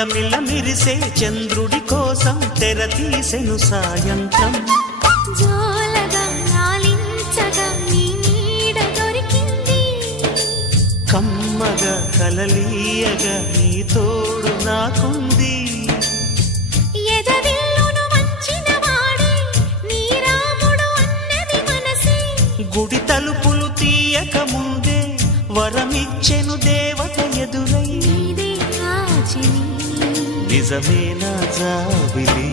మిలమిల మిరిసే చంద్రుడి కోసం తెర తీసెను సాయంత్రం. జోలగా లాలించగా నీ నీడ దొరికింది, కమ్మగా కలలీయగా నీ తోడు నాకుంది. ఎదవిల్లును వంచిన వాడే నీ రాముడు అన్నది మనసే, గుడి తలుపులు తీయక ముందే వరమిచ్చెను దేవత ఎదురై. నీదే ఆచిని నిజమేనా జాబిలి